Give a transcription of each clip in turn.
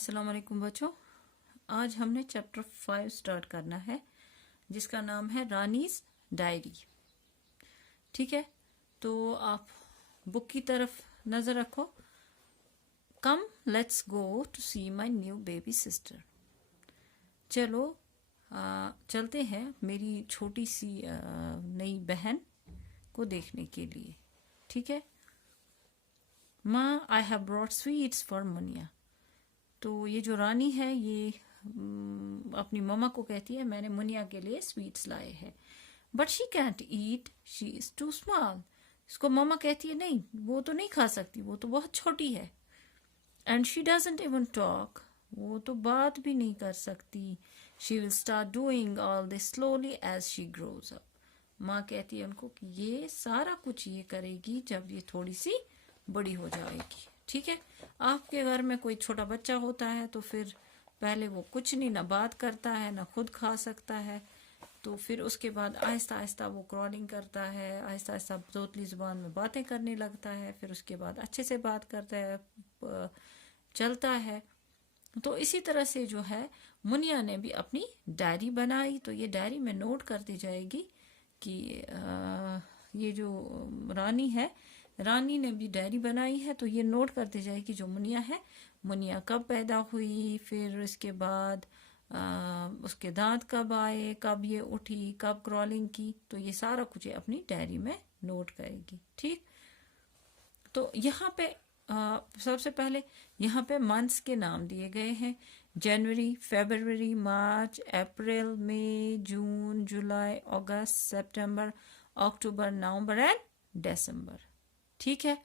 अस्सलाम वालेकुम बच्चों। आज हमने चैप्टर 5 स्टार्ट करना है जिसका नाम है रानीज डायरी। ठीक है, तो आप बुक की तरफ नज़र रखो। Come let's go to see my new baby sister. चलो चलते हैं मेरी छोटी सी नई बहन को देखने के लिए। ठीक है। माँ, I have brought sweets for Muniya. तो ये जो रानी है ये अपनी मम्मा को कहती है मैंने मुनिया के लिए स्वीट्स लाए हैं। But she can't eat, she is too small. इसको मम्मा कहती है नहीं, वो तो नहीं खा सकती, वो तो बहुत छोटी है। And she doesn't even talk, वो तो बात भी नहीं कर सकती। She will start doing all this slowly as she grows up. माँ कहती है उनको कि ये सारा कुछ ये करेगी जब ये थोड़ी सी बड़ी हो जाएगी। ठीक है। आपके घर में कोई छोटा बच्चा होता है तो फिर पहले वो कुछ नहीं, ना बात करता है ना खुद खा सकता है, तो फिर उसके बाद आहिस्ता आहिस्ता वो क्रॉलिंग करता है, आहिस्ता आहिस्ता तोतली जुबान में बातें करने लगता है, फिर उसके बाद अच्छे से बात करता है, चलता है। तो इसी तरह से जो है मुनिया ने भी अपनी डायरी बनाई। तो ये डायरी में नोट करती जाएगी कि ये जो रानी है, रानी ने भी डायरी बनाई है, तो ये नोट करते जाए कि जो मुनिया है, मुनिया कब पैदा हुई, फिर इसके बाद उसके दांत कब आए, कब ये उठी, कब क्रॉलिंग की, तो ये सारा कुछ ये अपनी डायरी में नोट करेगी। ठीक। तो यहाँ पे सबसे पहले यहाँ पे मंथ्स के नाम दिए गए हैं। जनवरी, फरवरी, मार्च, अप्रैल, मई, जून, जुलाई, अगस्त, सितंबर, अक्टूबर, नवंबर एंड दिसंबर। ठीक है।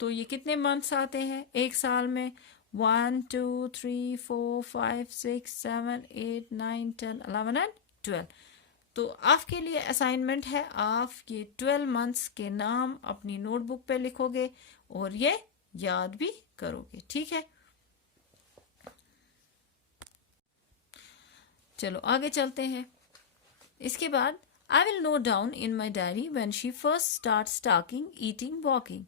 तो ये कितने मंथ्स आते हैं एक साल में? 1 2 3 4 5 6 7 8 9 10 11 एंड 12। तो आपके लिए असाइनमेंट है, आप ये 12 मंथ्स के नाम अपनी नोटबुक पे लिखोगे और ये याद भी करोगे। ठीक है। चलो आगे चलते हैं। इसके बाद I will note down in my diary when she first starts talking, eating, walking.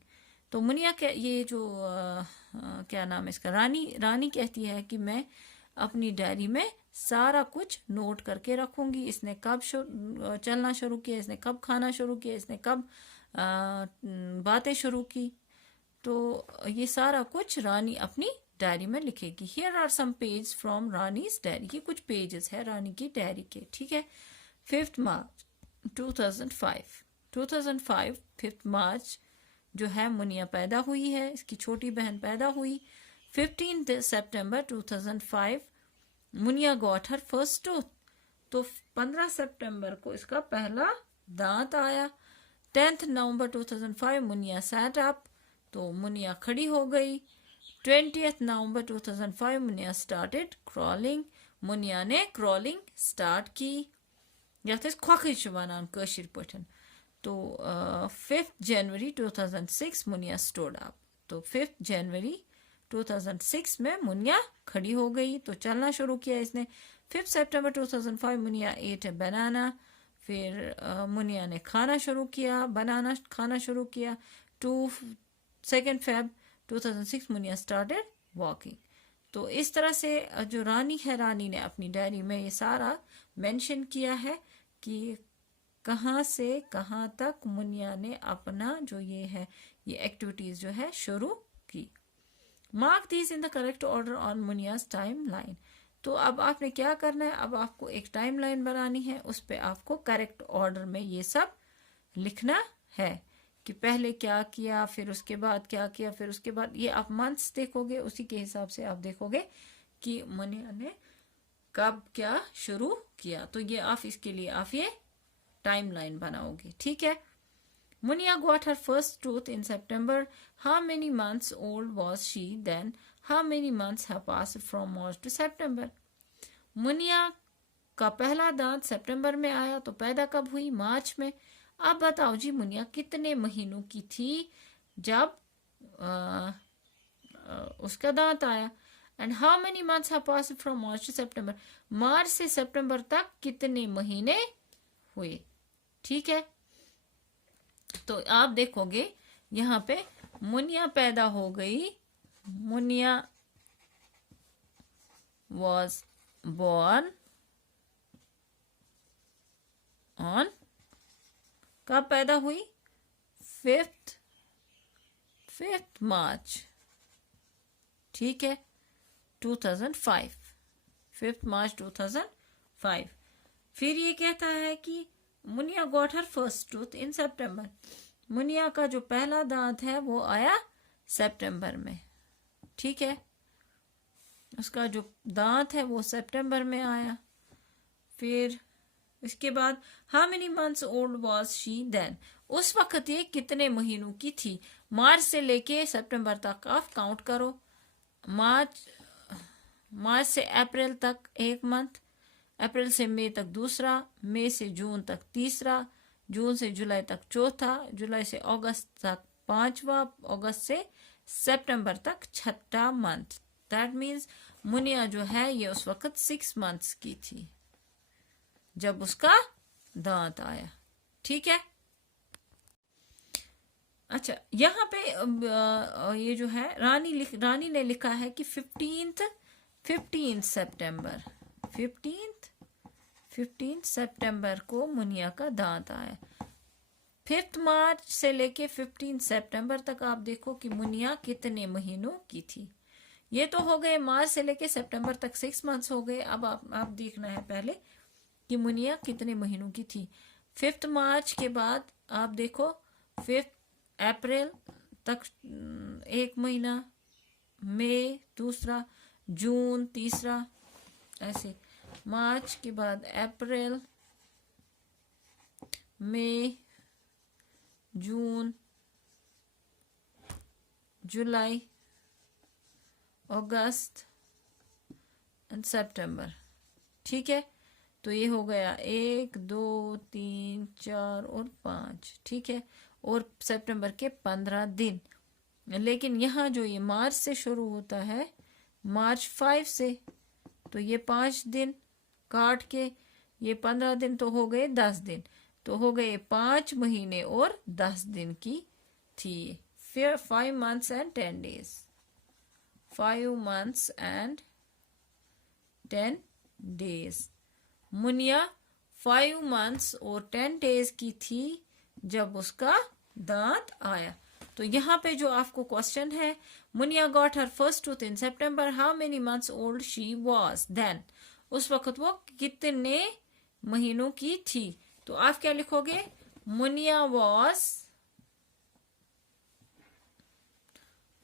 तो मुनिया के ये जो क्या नाम है इसका, रानी कहती है कि मैं अपनी डायरी में सारा कुछ नोट करके रखूंगी। इसने कब चलना शुरू किया, इसने कब खाना शुरू किया, इसने कब बातें शुरू की, तो ये सारा कुछ रानी अपनी डायरी में लिखेगी। Here are some page from Rani's diary. ये कुछ पेजेस है रानी की डायरी के। ठीक है। 5 मार्च 2005 5 मार्च जो है मुनिया पैदा हुई है, इसकी छोटी बहन पैदा हुई। 15 सितंबर 2005 Muniya got her first tooth. तो 15 सितंबर को इसका पहला दांत आया। 10 नवंबर 2005 मुनिया सैट अप, तो मुनिया खड़ी हो गई। 20 नवंबर 2005 मुनिया स्टार्टेड क्रॉलिंग, मुनिया ने क्रॉलिंग स्टार्ट की। यथ खोखज वन कशिर पठन। तो 5 जनवरी 2006 मुनिया स्टोड अप। तो 5 जनवरी 2006 में मुनिया खड़ी हो गई, तो चलना शुरू किया इसने। 5 सितंबर 2005 मुनिया एट ए बनाना। फिर मुनिया ने खाना शुरू किया, बनाना खाना शुरू किया। 2 फेब 2006 मुनिया स्टार्टेड वॉकिंग। तो इस तरह से जो रानी है, रानी ने अपनी डायरी में ये सारा मेंशन किया है कि कहाँ से कहाँ तक मुनिया ने अपना जो ये है ये एक्टिविटीज जो है शुरू की। Mark these in the correct order on Muniya's time line. तो अब आपने क्या करना है, अब आपको एक टाइम लाइन बनानी है, उस पर आपको करेक्ट ऑर्डर में ये सब लिखना है कि पहले क्या किया, फिर उसके बाद क्या किया, फिर उसके बाद ये आप मंथ्स देखोगे, उसी के हिसाब से आप देखोगे कि मुनिया ने कब क्या शुरू किया। तो ये आप इसके लिए आप ये टाइम लाइन बनाओगे। ठीक है। Muniya got her first tooth in September. How many months old was she then? How many months have passed from March to September? Muniya का पहला दांत सितंबर में आया, तो पैदा कब हुई? मार्च में। अब बताओ जी मुनिया कितने महीनों की थी जब उसका दांत आया? And how many months have passed from March to September? March से सितंबर तक कितने महीने हुए? ठीक है। तो आप देखोगे यहाँ पे मुनिया पैदा हो गई, मुनिया was born on, कब पैदा हुई? 5th मार्च, ठीक है, 2005, 5 मार्च 2005। फिर ये कहता है कि Muniya got her first tooth in September, Muniya का जो पहला दांत है वो आया सितंबर में, ठीक है, उसका जो दांत है वो सितंबर में आया। फिर इसके बाद how many months old was she then, उस वक्त ये कितने महीनों की थी? मार्च से लेके सितंबर तक आप काउंट करो। मार्च से अप्रैल तक एक मंथ, अप्रैल से मई तक दूसरा, मई से जून तक तीसरा, जून से जुलाई तक चौथा, जुलाई से अगस्त तक पांचवा, अगस्त से सितंबर तक छठा मंथ। दैट मीन्स मुनिया जो है ये उस वक्त 6 मंथ्स की थी जब उसका दांत आया, ठीक है। अच्छा, यहाँ पे ये जो है रानी ने लिखा है कि 15 सितंबर, 15 सितंबर को मुनिया का दांत आया। 5 मार्च से लेके 15 सितंबर तक आप देखो कि मुनिया कितने महीनों की थी। ये तो हो गए मार्च से लेके सितंबर तक 6 मंथ्स हो गए। अब आप देखना है पहले कि मुनिया कितने महीनों की थी। 5 मार्च के बाद आप देखो 5 अप्रैल तक एक महीना, मई दूसरा, जून तीसरा, ऐसे मार्च के बाद अप्रैल, मई, जून, जुलाई, अगस्त एंड सितंबर, ठीक है। तो ये हो गया 1 2 3 4 और 5, ठीक है, और सितंबर के 15 दिन। लेकिन यहाँ जो ये मार्च से शुरू होता है, मार्च 5 से, तो ये 5 दिन काट के ये 15 दिन तो हो गए 10 दिन, तो हो गए 5 महीने और 10 दिन की थी। फिर 5 months and 10 days, 5 months and 10 days। Muniya 5 months और 10 days की थी जब उसका दांत आया। तो यहाँ पे जो आपको क्वेश्चन है, Muniya got her first tooth in September, how many months old she was then, उस वक्त वो कितने महीनों की थी? तो आप क्या लिखोगे? मुनिया वाज,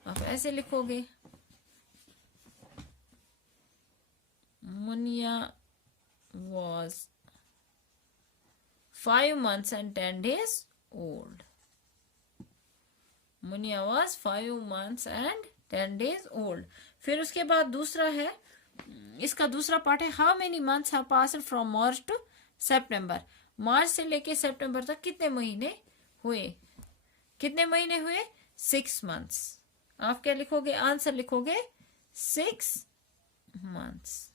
आप ऐसे लिखोगे, Muniya was 5 months and 10 days old। Muniya was 5 months and 10 days old। फिर उसके बाद दूसरा है, इसका दूसरा पार्ट है, how many months have passed from March to September, March से लेके सितंबर तक कितने महीने हुए? कितने महीने हुए? 6 months। आप क्या लिखोगे? आंसर लिखोगे 6 months,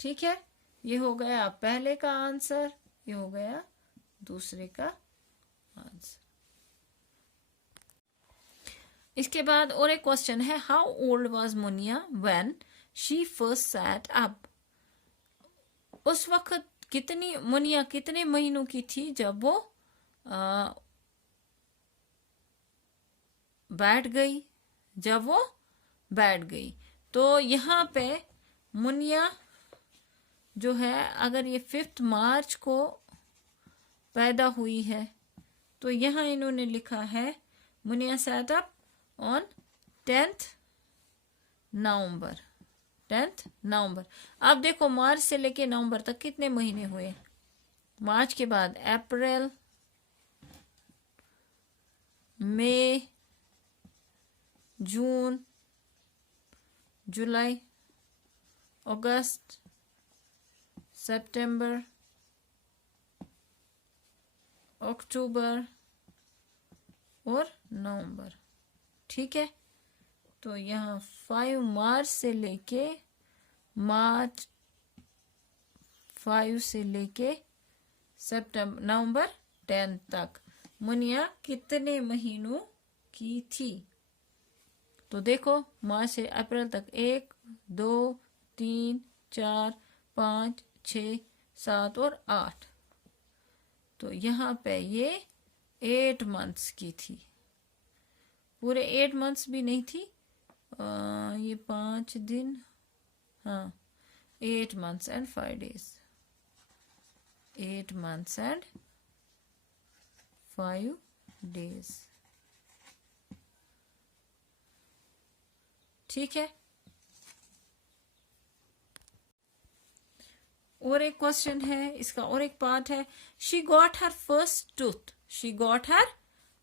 ठीक है। ये हो गया पहले का आंसर, ये हो गया दूसरे का आंसर। इसके बाद और एक क्वेश्चन है, how old was Muniya when she first sat up, उस वक्त कितनी मुनिया कितने महीनों की थी जब वो बैठ गई, जब वो बैठ गई। तो यहाँ पे मुनिया जो है, अगर ये 5 मार्च को पैदा हुई है, तो यहाँ इन्होंने लिखा है Muniya sat up on 10th November, 10th November. अब देखो मार्च से लेके नवंबर तक कितने महीने हुए? मार्च के बाद अप्रैल, मई, जून, जुलाई, अगस्त, सितंबर, अक्टूबर और नवंबर, ठीक है। तो यहाँ 5 मार्च से लेके मार्च 5 से लेके सितंबर नवंबर 10 तक मुनिया कितने महीनों की थी? तो देखो मार्च से अप्रैल तक 1 2 3 4 5 6 7 और 8, तो यहाँ पे ये 8 मंथ्स की थी, पूरे 8 मंथ्स भी नहीं थी, ये 5 दिन, हाँ 8 months and 5 days, 8 months and 5 days। ठीक है। और एक क्वेश्चन है इसका, और एक पार्ट है, she got her first tooth, she got her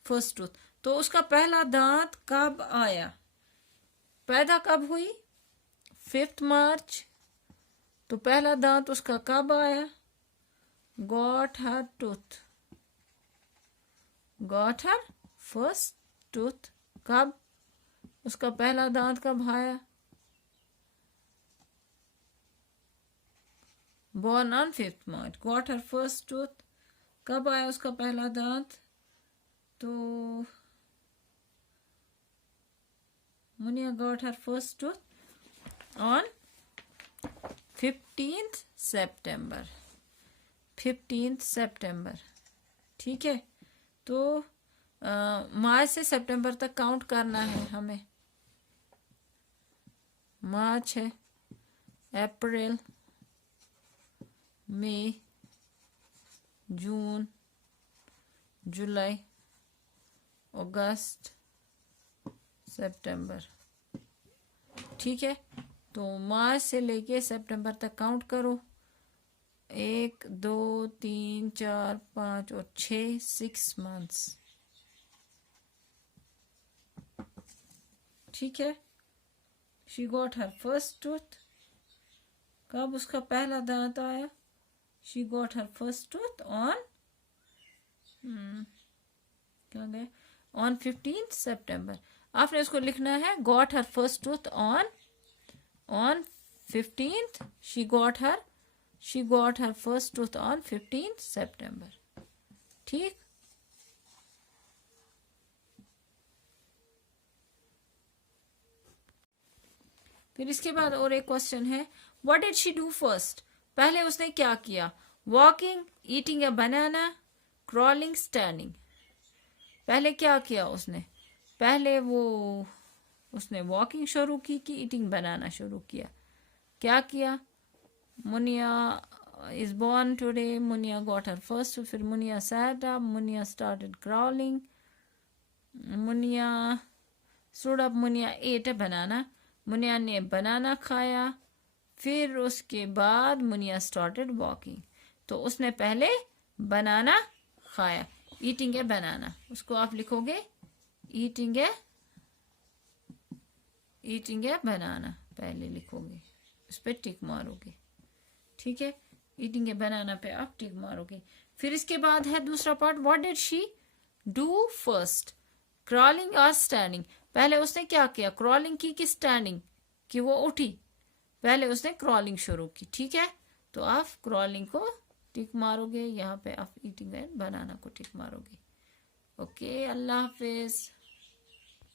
first tooth, तो उसका पहला दांत कब आया, पैदा कब हुई, 5 मार्च, तो पहला दांत उसका कब आया, got her tooth, got her first tooth, कब उसका पहला दांत कब आया, born on 5th March, got her first tooth, कब आया उसका पहला दांत, तो Muniya got her first tooth on 15th September, 15th September। ठीक है, तो मार्च से सितंबर तक काउंट करना है हमें, मार्च है, अप्रैल, मई, जून, जुलाई, अगस्त, सितंबर। ठीक है, तो मार्च से लेके सितंबर तक काउंट करो, 1 2 3 4 5 और 6, 6 मंथ्स। ठीक है, she got her first tooth, कब उसका पहला दांत आया, she got her first tooth on, क्या गए, ऑन 15th September। आपने उसको लिखना है got her first tooth on 15th, she got her first tooth on 15th September। ठीक, फिर इसके बाद और एक क्वेश्चन है, what did she do first, पहले उसने क्या किया, walking, eating a banana, crawling, standing. पहले क्या किया उसने, पहले उसने वॉकिंग शुरू की कि ईटिंग बनाना शुरू किया, क्या किया, Muniya is born today, Muniya got her first, फिर Muniya sat up, Muniya started crawling, Muniya stood up, Muniya ate a banana, Muniya ने बनाना खाया, फिर उसके बाद मुनिया स्टार्टेड वॉकिंग, तो उसने पहले बनाना खाया, ईटिंग ए बनाना, उसको आप लिखोगे ईटिंग ए बनाना, पहले लिखोगे, उस पर टिक मारोगे। ठीक है, ईटिंग ए बनाना पे आप टिक मारोगे। फिर इसके बाद है दूसरा part, what did she do first, crawling और स्टैंडिंग। पहले उसने क्या किया, क्रॉलिंग की कि स्टैंडिंग, कि वो उठी, पहले उसने क्रॉलिंग शुरू की। ठीक है, तो आप क्रॉलिंग को टिक मारोगे, यहाँ पे आप ईटिंग एंड बनाना को टिक मारोगे। ओके, अल्लाह हाफिज।